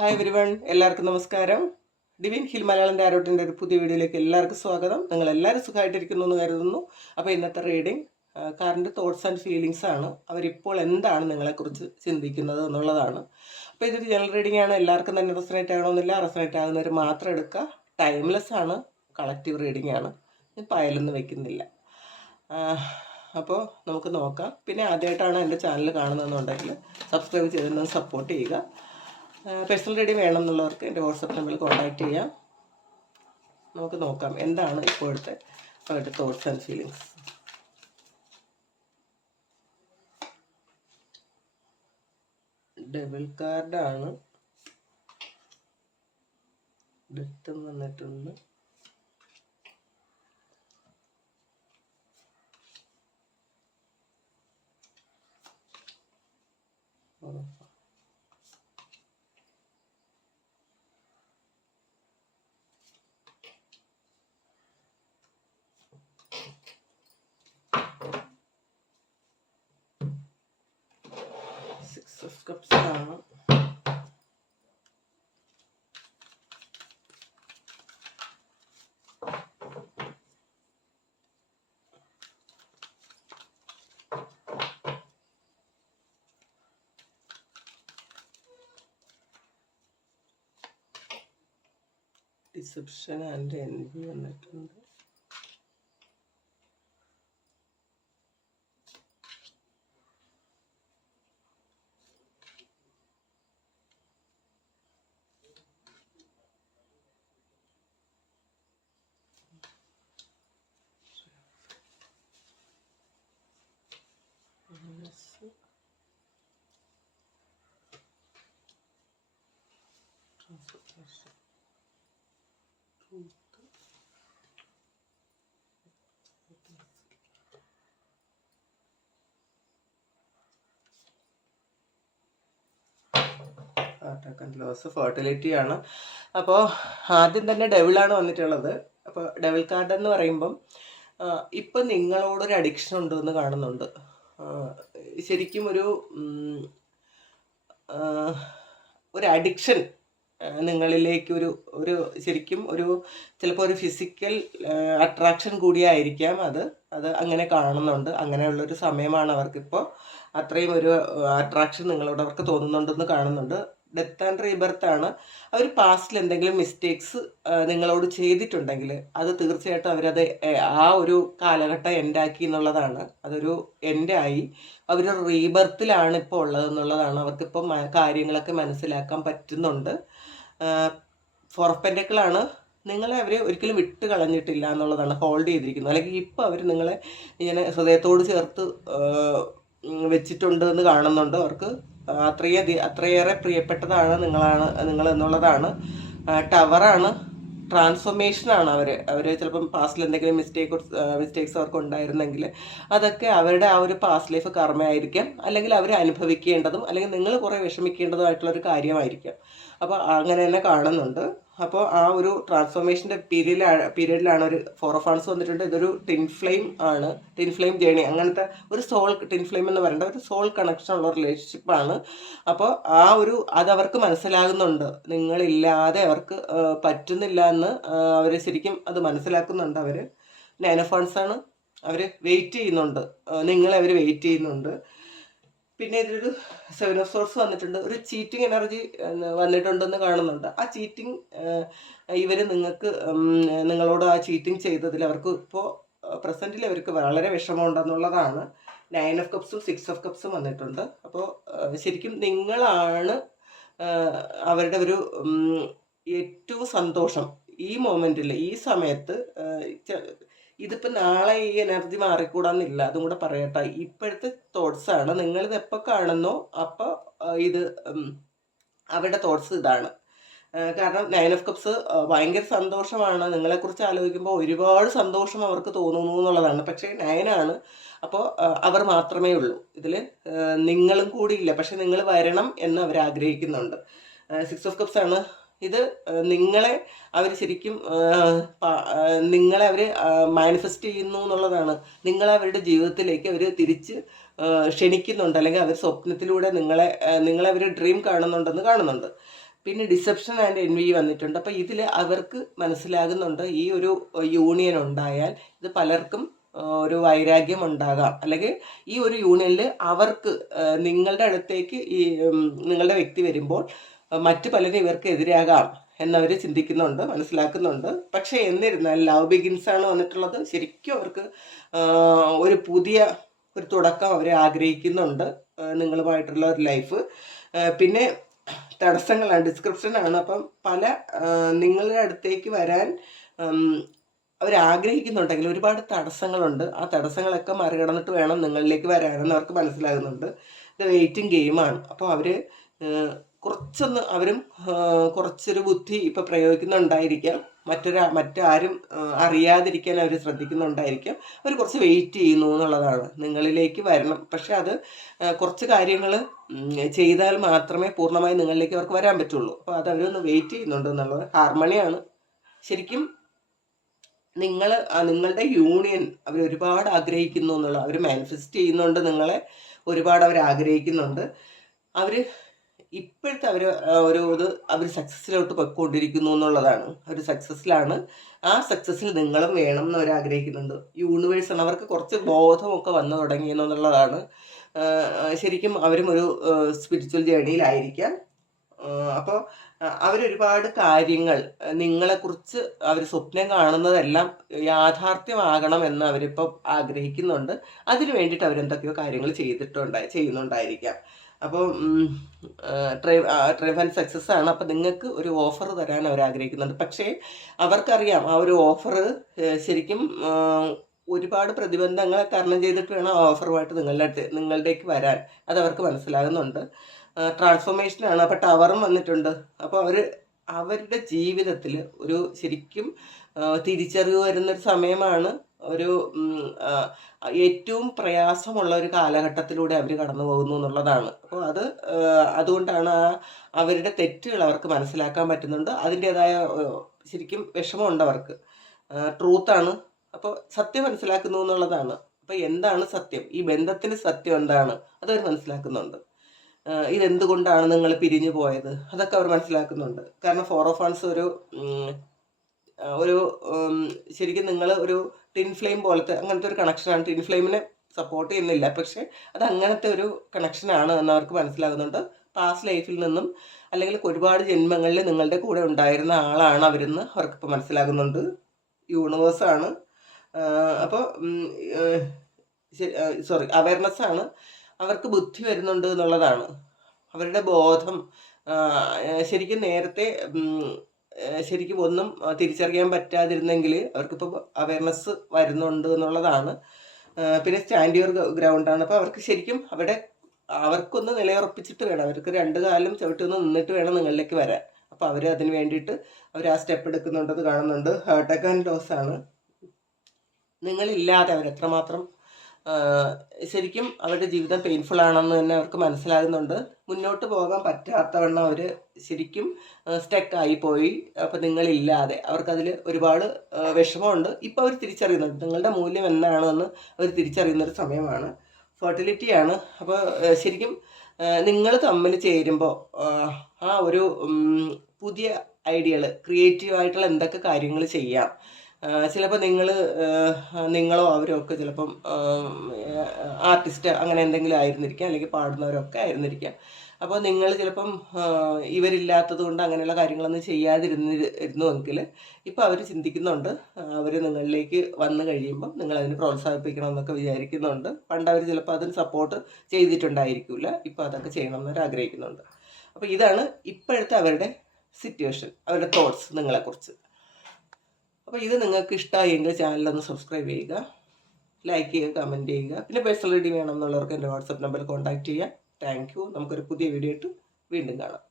Hi everyone, എല്ലാവർക്കും നമസ്കാരം. Divin hill Malayalam ടാരോട്ടിൻ്റെ ഒരു പുതിയ വീഡിയോയിലേക്ക് എല്ലാവർക്കും സ്വാഗതം. നിങ്ങൾ എല്ലാവരും സുഖമായിട്ടിരിക്കുന്നു എന്ന് കരുതുന്നു. അപ്പോൾ ഇന്നത്തെ റീഡിംഗ് കാറിൻ്റെ തോട്ട്സ് ആൻഡ് ഫീലിങ്സ് ആണ്. അവരിപ്പോൾ എന്താണ് നിങ്ങളെക്കുറിച്ച് ചിന്തിക്കുന്നത് എന്നുള്ളതാണ്. അപ്പോൾ ഇതൊരു ജനറൽ റീഡിംഗ് ആണ്. എല്ലാവർക്കും തന്നെ റെസനേറ്റ് ആകണമെന്നില്ല. റെസനേറ്റ് ആകുന്നവർ മാത്രം എടുക്കുക. ടൈംലെസ് ആണ്. കളക്റ്റീവ് റീഡിംഗ് ആണ്. ഞാൻ പയലൊന്നും വെക്കുന്നില്ല. അപ്പോൾ നമുക്ക് നോക്കാം. പിന്നെ ആദ്യമായിട്ടാണ് എൻ്റെ ചാനൽ കാണുന്നതെന്നുണ്ടെങ്കിൽ സബ്സ്ക്രൈബ് ചെയ്തൊന്ന് സപ്പോർട്ട് ചെയ്യുക. പേഴ്സണൽ റീഡിംഗ് വേണം എന്നുള്ളവർക്ക് എൻ്റെ വാട്സപ്പ് നമ്പറിൽ കോൺടാക്റ്റ് ചെയ്യാം. നമുക്ക് നോക്കാം എന്താണ് ഇപ്പോഴത്തെ അവരുടെ തോട്ട്സ് ആൻഡ് ഫീലിങ്സ്. ഡബിൾ കാർഡാണ്, ഡെത്തും വന്നിട്ടുണ്ട്. Six of Cups ആണ്. ഡിസെപ്ഷൻ ആൻഡ് എൻവി വന്നിട്ടുണ്ട്. ലോസ് ഫെർട്ടിലിറ്റി ആണ്. അപ്പോൾ ആദ്യം തന്നെ ഡെവിളാണ് വന്നിട്ടുള്ളത്. അപ്പോൾ ഡെവിൾ കാർഡ് എന്ന് പറയുമ്പം ഇപ്പം നിങ്ങളോടൊരു അഡിക്ഷൻ ഉണ്ടെന്ന് കാണുന്നുണ്ട്. ശരിക്കും ഒരു അഡിക്ഷൻ നിങ്ങളിലേക്ക് ഒരു ശരിക്കും ചിലപ്പോൾ ഒരു ഫിസിക്കൽ അട്രാക്ഷൻ കൂടിയായിരിക്കാം അത് അങ്ങനെ കാണുന്നുണ്ട്. അങ്ങനെയുള്ളൊരു സമയമാണ് അവർക്കിപ്പോൾ. അത്രയും ഒരു അട്രാക്ഷൻ നിങ്ങളോട് അവർക്ക് തോന്നുന്നുണ്ടെന്ന് കാണുന്നുണ്ട്. ഡെത്ത് ആൻഡ് റീബർത്ത് ആണ്. അവർ പാസ്റ്റിൽ എന്തെങ്കിലും മിസ്റ്റേക്സ് നിങ്ങളോട് ചെയ്തിട്ടുണ്ടെങ്കിൽ അത് തീർച്ചയായിട്ടും അവരത് ആ ഒരു കാലഘട്ടം എൻഡാക്കി എന്നുള്ളതാണ്. അതൊരു എൻഡായി അവർ റീബർത്തിലാണ് ഇപ്പോൾ ഉള്ളതെന്നുള്ളതാണ്. അവർക്കിപ്പം കാര്യങ്ങളൊക്കെ മനസ്സിലാക്കാൻ പറ്റുന്നുണ്ട്. ഫോർ ഓഫ് പെന്റക്കിളാണ്. നിങ്ങളെ അവർ ഒരിക്കലും വിട്ട് കളഞ്ഞിട്ടില്ല എന്നുള്ളതാണ്, ഹോൾഡ് ചെയ്തിരിക്കുന്നത്. അല്ലെങ്കിൽ ഇപ്പോൾ അവർ നിങ്ങളെ ഇങ്ങനെ ഹൃദയത്തോട് ചേർത്ത് വെച്ചിട്ടുണ്ട് എന്ന് കാണുന്നുണ്ട്. അവർക്ക് അത്രയേറെ പ്രിയപ്പെട്ടതാണ് നിങ്ങൾ എന്നുള്ളതാണ്. ടവറാണ്. ട്രാൻസ്ഫോർമേഷനാണ് അവർ ചിലപ്പം പാസ്റ്റിൽ എന്തെങ്കിലും മിസ്റ്റേക്സ് അവർക്ക് ഉണ്ടായിരുന്നെങ്കിൽ അതൊക്കെ അവരുടെ ആ ഒരു പാസ്റ്റ് ലൈഫ് കർമ്മയായിരിക്കാം, അല്ലെങ്കിൽ അവർ അനുഭവിക്കേണ്ടതും അല്ലെങ്കിൽ നിങ്ങൾ കുറേ വിഷമിക്കേണ്ടതുമായിട്ടുള്ളൊരു കാര്യമായിരിക്കാം. അപ്പോൾ അങ്ങനെ തന്നെ കാണുന്നുണ്ട്. അപ്പോൾ ആ ഒരു ട്രാൻസ്ഫോർമേഷൻ്റെ പീരീഡിലാണ് ഒരു ഫോർ ഓഫ് വൺസ് വന്നിട്ടുണ്ട്. ഇതൊരു ടിൻ ഫ്ലെയിം ആണ്, ടിൻ ഫ്ലെയിം ജേണി. അങ്ങനത്തെ ഒരു ടിൻ ഫ്ലെയിം എന്ന് പറയേണ്ട ഒരു സോൾ കണക്ഷൻ ഉള്ള റിലേഷൻഷിപ്പാണ്. അപ്പോൾ അതവർക്ക് മനസ്സിലാകുന്നുണ്ട്. നിങ്ങളില്ലാതെ അവർക്ക് പറ്റുന്നില്ല എന്ന് അവർ ശരിക്കും അത് മനസ്സിലാക്കുന്നുണ്ട്. അവർ 9 of Wands ആണ്. അവർ വെയിറ്റ് ചെയ്യുന്നുണ്ട്, നിങ്ങളെ അവർ വെയിറ്റ് ചെയ്യുന്നുണ്ട്. പിന്നെ ഇതിലൊരു 7 of Swords വന്നിട്ടുണ്ട്. ഒരു ചീറ്റിംഗ് എനർജി വന്നിട്ടുണ്ടെന്ന് കാണുന്നുണ്ട്. ആ ചീറ്റിംഗ് ഇവർ നിങ്ങളോട് ആ ചീറ്റിംഗ് ചെയ്തതിൽ അവർക്ക് ഇപ്പോൾ പ്രസൻറ്റിൽ അവർക്ക് വളരെ വിഷമമുണ്ടെന്നുള്ളതാണ്. 9 of Cups 6 of Cups വന്നിട്ടുണ്ട്. അപ്പോൾ ശരിക്കും നിങ്ങളാണ് അവരുടെ ഒരു ഏറ്റവും സന്തോഷം ഈ മൊമെൻറ്റിൽ, ഈ സമയത്ത്. ഇതിപ്പോൾ നാളെ ഈ എനർജി മാറിക്കൂടാന്നില്ല, അതും കൂടെ പറയട്ടെ. ഇപ്പോഴത്തെ തോട്ട്സ് ആണ്. നിങ്ങളിത് എപ്പോൾ കാണുന്നോ അപ്പോൾ ഇത് അവരുടെ തോട്ട്സ് ഇതാണ്. കാരണം 9 of Cups ഭയങ്കര സന്തോഷമാണ്. നിങ്ങളെക്കുറിച്ച് ആലോചിക്കുമ്പോൾ ഒരുപാട് സന്തോഷം അവർക്ക് തോന്നുന്നു എന്നുള്ളതാണ്. പക്ഷേ 9 ആണ്. അപ്പോൾ അവർ മാത്രമേ ഉള്ളൂ ഇതിൽ, നിങ്ങളും കൂടി ഇല്ല. പക്ഷെ നിങ്ങൾ വരണം എന്ന് അവർ ആഗ്രഹിക്കുന്നുണ്ട്. 6 of Cups ആണ്. ഇത് നിങ്ങളെ അവർ ശരിക്കും നിങ്ങളെ അവർ മാനിഫെസ്റ്റ് ചെയ്യുന്നു എന്നുള്ളതാണ്. നിങ്ങളെ അവരുടെ ജീവിതത്തിലേക്ക് അവർ തിരിച്ച് ക്ഷണിക്കുന്നുണ്ട്, അല്ലെങ്കിൽ അവർ സ്വപ്നത്തിലൂടെ നിങ്ങളെ അവർ ഡ്രീം കാണുന്നുണ്ടെന്ന് കാണുന്നുണ്ട്. പിന്നെ ഡിസെപ്ഷൻ ആൻഡ് എൻവി വന്നിട്ടുണ്ട്. അപ്പോൾ ഇതിൽ അവർക്ക് മനസ്സിലാകുന്നുണ്ട് ഈ ഒരു യൂണിയൻ ഉണ്ടായാൽ ഇത് പലർക്കും ഒരു വൈരാഗ്യം ഉണ്ടാകാം, അല്ലെങ്കിൽ ഈ ഒരു യൂണിയനിൽ അവർക്ക് നിങ്ങളുടെ അടുത്തേക്ക് ഈ നിങ്ങളുടെ വ്യക്തി വരുമ്പോൾ മറ്റു പലരും ഇവർക്ക് എതിരാകാം എന്നവർ ചിന്തിക്കുന്നുണ്ട്, മനസ്സിലാക്കുന്നുണ്ട്. പക്ഷേ എന്നിരുന്നാൽ ലവ് ബിഗിൻസ് ആണ് വന്നിട്ടുള്ളത്. ശരിക്കും അവർക്ക് ഒരു പുതിയ ഒരു തുടക്കം അവർ ആഗ്രഹിക്കുന്നുണ്ട് നിങ്ങളുമായിട്ടുള്ള ഒരു ലൈഫ്. പിന്നെ തടസ്സങ്ങളാണ്, ഡിസ്ക്രിപ്ഷനാണ്. അപ്പം പല നിങ്ങളുടെ അടുത്തേക്ക് വരാൻ അവരാഗ്രഹിക്കുന്നുണ്ടെങ്കിൽ ഒരുപാട് തടസ്സങ്ങളുണ്ട്. ആ തടസ്സങ്ങളൊക്കെ മറികടന്നിട്ട് വേണം നിങ്ങളിലേക്ക് വരാനെന്ന് അവർക്ക് മനസ്സിലാകുന്നുണ്ട്. ഇത് വെയിറ്റിംഗ് ഗെയിമാണ്. അപ്പോൾ അവർ കുറച്ചൊന്ന് അവരും കുറച്ചൊരു ബുദ്ധി ഇപ്പോൾ പ്രയോഗിക്കുന്നുണ്ടായിരിക്കാം. മറ്റാരും അറിയാതിരിക്കാൻ അവർ ശ്രദ്ധിക്കുന്നുണ്ടായിരിക്കാം. അവർ കുറച്ച് വെയിറ്റ് ചെയ്യുന്നു എന്നുള്ളതാണ്. നിങ്ങളിലേക്ക് വരണം, പക്ഷെ അത് കുറച്ച് കാര്യങ്ങൾ ചെയ്താൽ മാത്രമേ പൂർണ്ണമായി നിങ്ങളിലേക്ക് അവർക്ക് വരാൻ പറ്റുള്ളൂ. അപ്പോൾ അത് അവരൊന്ന് വെയിറ്റ് ചെയ്യുന്നുണ്ട് എന്നുള്ളത്. ഹാർമണിയാണ്. ശരിക്കും നിങ്ങളുടെ യൂണിയൻ അവർ ഒരുപാട് ആഗ്രഹിക്കുന്നു എന്നുള്ള, അവർ മാനിഫെസ്റ്റ് ചെയ്യുന്നുണ്ട് നിങ്ങളെ ഒരുപാട് അവർ ആഗ്രഹിക്കുന്നുണ്ട്. അവർ ഇപ്പോഴത്തെ അവർ സക്സസ്സിലോട്ട് പൊയ്ക്കൊണ്ടിരിക്കുന്നു എന്നുള്ളതാണ്. അവർ സക്സസ്സിലാണ്. ആ സക്സസ്സിൽ നിങ്ങളും വേണം എന്ന് അവർ ആഗ്രഹിക്കുന്നുണ്ട്. യൂണിവേഴ്സാണ്. അവർക്ക് കുറച്ച് ബോധമൊക്കെ വന്നു തുടങ്ങിയെന്നുള്ളതാണ്. ശരിക്കും അവരും ഒരു സ്പിരിച്വൽ ജേണിയിലായിരിക്കാം. അപ്പോൾ അവരൊരുപാട് കാര്യങ്ങൾ നിങ്ങളെക്കുറിച്ച് അവർ സ്വപ്നം കാണുന്നതെല്ലാം യാഥാർത്ഥ്യമാകണം എന്ന് അവരിപ്പോൾ ആഗ്രഹിക്കുന്നുണ്ട്. അതിനു വേണ്ടിയിട്ട് അവരെന്തൊക്കെയോ കാര്യങ്ങൾ ചെയ്യുന്നുണ്ടായിരിക്കാം. അപ്പോൾ ട്രൈഫ് ആൻഡ് സക്സസ് ആണ്. അപ്പോൾ നിങ്ങൾക്ക് ഒരു ഓഫർ തരാൻ അവർ ആഗ്രഹിക്കുന്നുണ്ട്. പക്ഷേ അവർക്കറിയാം ആ ഒരു ഓഫർ ശരിക്കും ഒരുപാട് പ്രതിബന്ധങ്ങളെ തരണം ചെയ്തിട്ട് വേണം ആ ഓഫറുമായിട്ട് നിങ്ങളുടേക്ക് വരാൻ. അതവർക്ക് മനസ്സിലാകുന്നുണ്ട്. ട്രാൻസ്ഫോർമേഷനാണ്. അപ്പോൾ ടവറും വന്നിട്ടുണ്ട്. അപ്പോൾ അവരുടെ ജീവിതത്തിൽ ഒരു ശരിക്കും തിരിച്ചറിവ് വരുന്നൊരു സമയമാണ്. ഒരു ഏറ്റവും പ്രയാസമുള്ള ഒരു കാലഘട്ടത്തിലൂടെ അവർ കടന്നു പോകുന്നു എന്നുള്ളതാണ്. അപ്പോൾ അതുകൊണ്ടാണ് അവരുടെ തെറ്റുകൾ അവർക്ക് മനസ്സിലാക്കാൻ പറ്റുന്നുണ്ട്. അതിൻ്റെതായ ശരിക്കും വിഷമമുണ്ട് അവർക്ക്. ട്രൂത്താണ്. അപ്പോൾ സത്യം മനസ്സിലാക്കുന്നു എന്നുള്ളതാണ്. അപ്പോൾ എന്താണ് സത്യം, ഈ ബന്ധത്തിന് സത്യം എന്താണ്, അതവർ മനസ്സിലാക്കുന്നുണ്ട്. ഇതെന്തുകൊണ്ടാണ് നിങ്ങൾ പിരിഞ്ഞു പോയത്, അതൊക്കെ അവർ മനസ്സിലാക്കുന്നുണ്ട്. കാരണം 4 ഓഫ് വൺസ് ഒരു ശരിക്കും നിങ്ങൾ ഒരു ടിൻ ഫ്ലെയിം പോലത്തെ അങ്ങനത്തെ ഒരു കണക്ഷനാണ്. ടിൻ ഫ്ലെയിമിനെ സപ്പോർട്ട് ചെയ്യുന്നില്ല, പക്ഷേ അത് അങ്ങനത്തെ ഒരു കണക്ഷനാണ് എന്ന് അവർക്ക് മനസ്സിലാകുന്നുണ്ട്. പാസ്റ്റ് ലൈഫിൽ നിന്നും അല്ലെങ്കിൽ ഒരുപാട് ജന്മങ്ങളിൽ നിങ്ങളുടെ കൂടെ ഉണ്ടായിരുന്ന ആളാണ് അവരെന്ന് അവർക്കിപ്പോൾ മനസ്സിലാകുന്നുണ്ട്. യൂണിവേഴ്സാണ്. അപ്പോൾ അവയർനെസ്സാണ്. അവർക്ക് ബുദ്ധി വരുന്നുണ്ട് എന്നുള്ളതാണ്. അവരുടെ ബോധം ശരിക്കും നേരത്തെ ശരിക്കും ഒന്നും തിരിച്ചറിയാൻ പറ്റാതിരുന്നെങ്കിൽ അവർക്കിപ്പോൾ അവയർനെസ് വരുന്നുണ്ട് എന്നുള്ളതാണ്. പിന്നെ സ്റ്റാൻഡ് യുവർ ഗ്രൗണ്ടാണ്. അപ്പോൾ അവർക്ക് ശരിക്കും അവർക്കൊന്ന് നിലയുറപ്പിച്ചിട്ട് വേണം, അവർക്ക് 2 കാലും ചവിട്ടൊന്ന് നിന്നിട്ട് വേണം നിങ്ങളിലേക്ക് വരാൻ. അപ്പോൾ അവർ അതിന് വേണ്ടിയിട്ട് അവർ ആ സ്റ്റെപ്പ് എടുക്കുന്നുണ്ടെന്ന് കാണുന്നുണ്ട്. ഹാർട്ട് ആൻഡ് ലോസ് ആണ്. നിങ്ങളില്ലാതെ അവരെത്രമാത്രം ശരിക്കും അവരുടെ ജീവിതം പെയിൻഫുൾ ആണെന്ന് തന്നെ അവർക്ക് മനസ്സിലാകുന്നുണ്ട്. മുന്നോട്ട് പോകാൻ പറ്റാത്തവണ്ണം അവർ ശരിക്കും സ്റ്റക്കായിപ്പോയി. അപ്പോൾ നിങ്ങളില്ലാതെ അവർക്കതിൽ ഒരുപാട് വിഷമമുണ്ട്. ഇപ്പോൾ അവർ തിരിച്ചറിയുന്നുണ്ട് നിങ്ങളുടെ മൂല്യം എന്താണെന്ന് അവർ തിരിച്ചറിയുന്നൊരു സമയമാണ്. ഫെർട്ടിലിറ്റിയാണ്. അപ്പോൾ ശരിക്കും നിങ്ങൾ തമ്മിൽ ചേരുമ്പോൾ ആ ഒരു പുതിയ ഐഡിയകൾ, ക്രിയേറ്റീവായിട്ടുള്ള എന്തൊക്കെ കാര്യങ്ങൾ ചെയ്യാം. ചിലപ്പോൾ നിങ്ങളോ അവരോ ഒക്കെ ചിലപ്പം ആർട്ടിസ്റ്റ് അങ്ങനെ എന്തെങ്കിലും ആയിരുന്നിരിക്കാം, അല്ലെങ്കിൽ പാടുന്നവരൊക്കെ ആയിരുന്നിരിക്കാം. അപ്പോൾ നിങ്ങൾ ചിലപ്പം ഇവരില്ലാത്തത് കൊണ്ട് അങ്ങനെയുള്ള കാര്യങ്ങളൊന്നും ചെയ്യാതിരുന്നുവെങ്കിൽ ഇപ്പോൾ അവർ ചിന്തിക്കുന്നുണ്ട്. അവർ നിങ്ങളിലേക്ക് വന്നു കഴിയുമ്പം നിങ്ങളതിന് പ്രോത്സാഹിപ്പിക്കണമെന്നൊക്കെ വിചാരിക്കുന്നുണ്ട്. പണ്ട് അവർ ചിലപ്പോൾ അതിന് സപ്പോർട്ട് ചെയ്തിട്ടുണ്ടായിരിക്കില്ല, ഇപ്പോൾ അതൊക്കെ ചെയ്യണമെന്നവർ ആഗ്രഹിക്കുന്നുണ്ട്. അപ്പോൾ ഇതാണ് ഇപ്പോഴത്തെ അവരുടെ സിറ്റുവേഷൻ, അവരുടെ തോട്ട്സ് നിങ്ങളെക്കുറിച്ച്. അപ്പോൾ ഇത് നിങ്ങൾക്ക് ഇഷ്ടമായെങ്കിൽ ചാനലൊന്ന് സബ്സ്ക്രൈബ് ചെയ്യുക, ലൈക്ക് ചെയ്യുക, കമൻറ്റ് ചെയ്യുക. പിന്നെ പേഴ്സണൽ റീഡിംഗ് വേണം എന്നുള്ളവർക്ക് എൻ്റെ വാട്സപ്പ് നമ്പറിൽ കോൺടാക്റ്റ് ചെയ്യുക. Thank you. നമുക്കൊരു പുതിയ വീഡിയോ ആയിട്ട് വീണ്ടും കാണാം.